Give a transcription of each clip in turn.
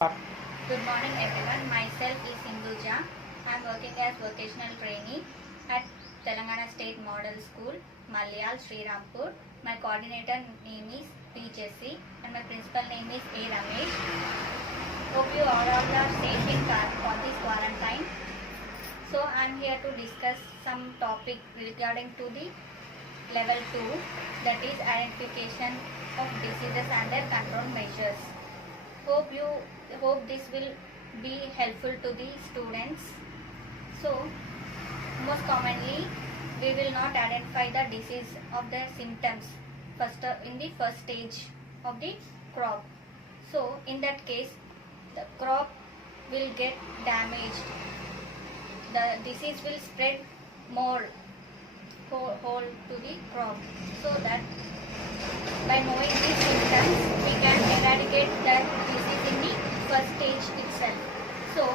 Good morning everyone. Myself is Hinduja. I am working as vocational trainee at Telangana State Model School, Malayal, Srirampur. My coordinator name is P. Jessie and my principal name is A. Ramesh. Hope you all are safe in for this quarantine. So I am here to discuss some topic regarding to the level 2, that is identification of diseases and their control measures. Hope this will be helpful to the students. So most commonly we will not identify the disease of their symptoms in the first stage of the crop. So in that case the crop will get damaged, the disease will spread more whole to the crop, so that by knowing these symptoms we can eradicate that disease in the first stage itself. So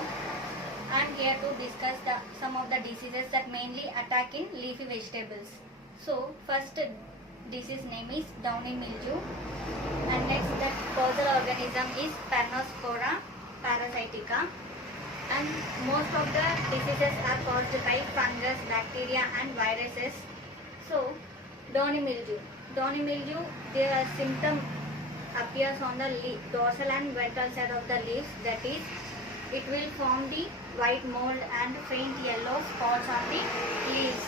I am here to discuss some of the diseases that mainly attack in leafy vegetables. So first disease name is downy mildew, and next that causal organism is Pernospora parasitica, and most of the diseases are caused by fungus, bacteria and viruses. So downy mildew, their symptom appears on the dorsal and ventral side of the leaves, that is it will form the white mold and faint yellow spots on the leaves,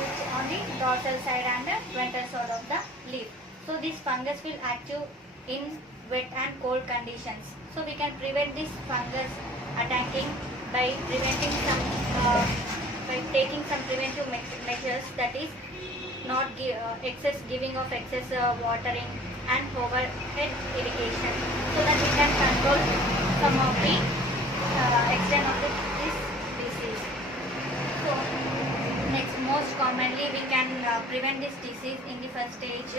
which on the dorsal side and the ventral side of the leaf. So this fungus will active in wet and cold conditions. So we can prevent this fungus attacking by taking some preventive measures, that is not giving of excess watering and overhead irrigation, so that we can control some of the extent of this disease. So next, most commonly we can prevent this disease in the first stage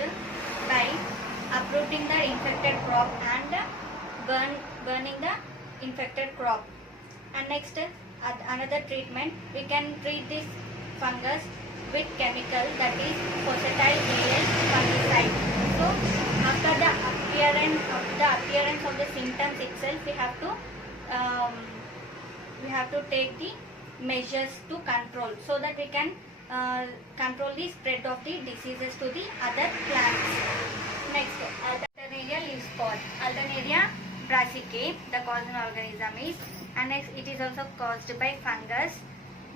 by uprooting the infected crop and burning the infected crop. And next, another treatment, we can treat this fungus with chemical, that is phosphatidylvinyl fungicide. So after the appearance of the symptoms itself, we have to take the measures to control, so that we can control the spread of the diseases to the other plants. Next, Alternaria leaf spot, Alternaria brassicae, the causal organism is, and next it is also caused by fungus.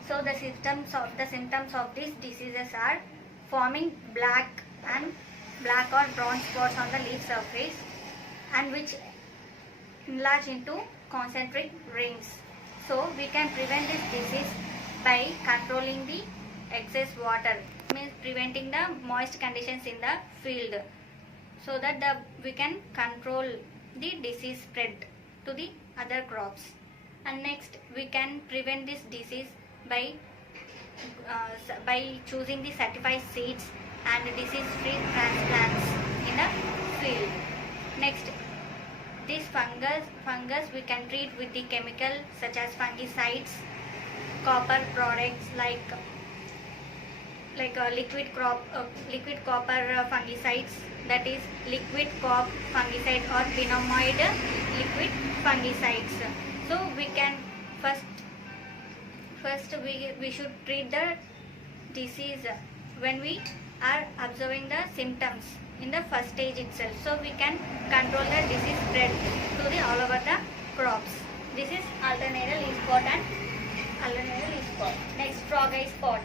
So the symptoms of these diseases are forming black or brown spots on the leaf surface, and which enlarge into concentric rings. So we can prevent this disease by controlling the excess water, means preventing the moist conditions in the field, so that we can control the disease spread to the other crops. And next, we can prevent this disease by choosing the certified seeds and disease-free transplants in the field. Next, this fungus we can treat with the chemical such as fungicides, copper products like liquid copper fungicides, that is liquid cop fungicide or phenamide liquid fungicides. So we can first we should treat the disease when we are observing the symptoms in the first stage itself, so we can control the disease spread to the all over the crops. This is Alternaria leaf spot and Alternaria leaf spot. Next, frog eye spot.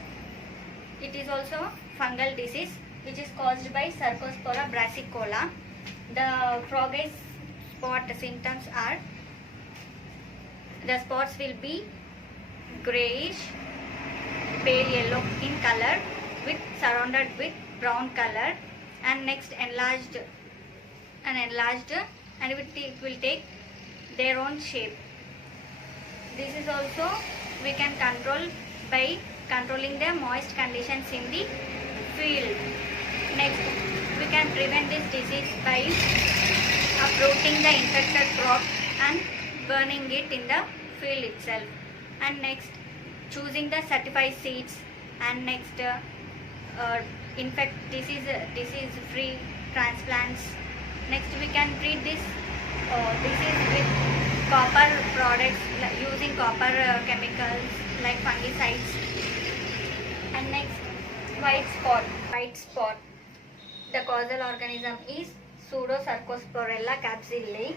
It is also fungal disease which is caused by Cercospora brassicola. The frog eye spot symptoms are, the spots will be grayish, pale yellow in color, surrounded with brown color, and next enlarged, and it will take their own shape. This is also we can control by controlling the moist conditions in the field. Next, we can prevent this disease by uprooting the infected crop and burning it in the field itself. And next, choosing the certified seeds, and next disease free transplants. Next, we can treat this disease with pesticides like using copper chemicals like fungicides. And next, white spot. White spot. The causal organism is Pseudocercosporella capsule.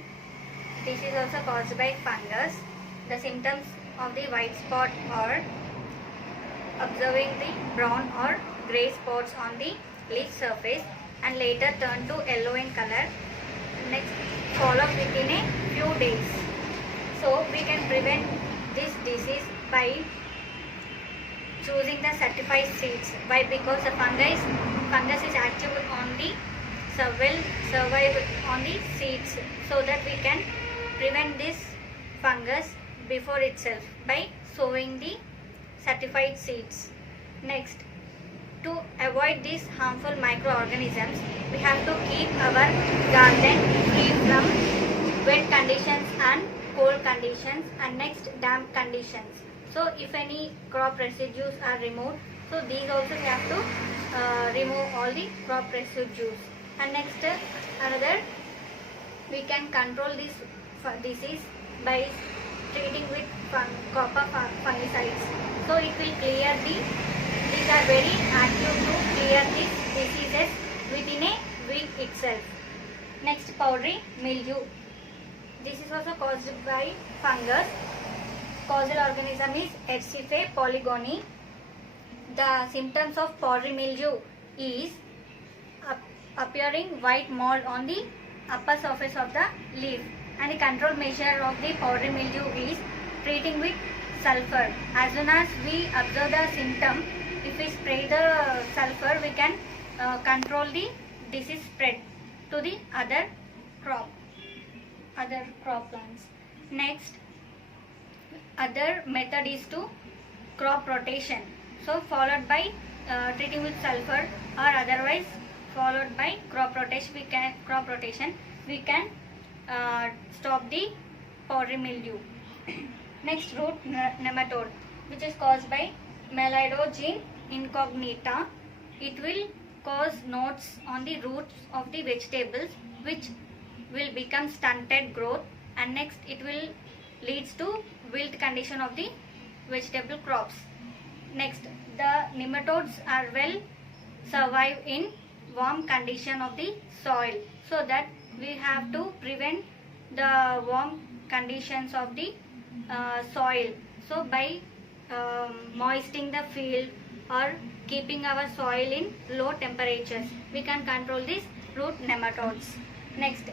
This is also caused by fungus. The symptoms of the white spot are observing the brown or grey spots on the leaf surface and later turn to yellow in color. Next, follow up within a few days. So we can prevent this disease by choosing the certified seeds. Why? Because the fungus is active on the survive on the seeds, so that we can prevent this fungus before itself by sowing the certified seeds. Next, to avoid these harmful microorganisms, we have to keep our garden free from wet conditions and cold conditions, and next, damp conditions. So if any crop residues are removed, so these also we have to remove all the crop residues. And next, another, we can control this disease by treating with copper fungicides. So it will clear these are very active to clear these diseases within a week itself. Next, powdery mildew. This is also caused by fungus. Causal organism is Ersife polygoni. The symptoms of powdery mildew is appearing white mold on the upper surface of the leaf, and the control measure of the powdery mildew is treating with sulfur. As soon as we observe the symptom, if we spray the sulfur, we can control the disease spread to the other crop plants. Next, other method is to crop rotation. So followed by treating with sulfur, or otherwise followed by crop rotation, we can stop the powdery mildew. Next, root nematode, which is caused by Melioidogyne incognita. It will cause knots on the roots of the vegetables, which will become stunted growth, and next it will leads to wilt condition of the vegetable crops. Next, the nematodes are well survive in warm condition of the soil, so that we have to prevent the warm conditions of the soil. So by moistening the field or keeping our soil in low temperatures, we can control these root nematodes. Next,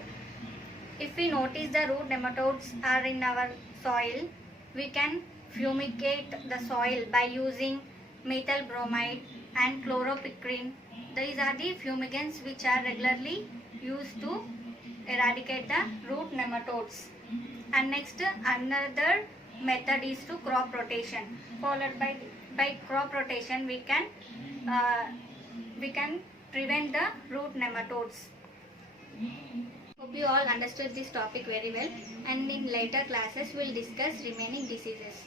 if we notice the root nematodes are in our soil, we can fumigate the soil by using methyl bromide and chloropicrin. These are the fumigants which are regularly used to eradicate the root nematodes. And next, another method is to crop rotation. Followed by crop rotation, we can prevent the root nematodes. Hope you all understood this topic very well, and in later classes we will discuss remaining diseases.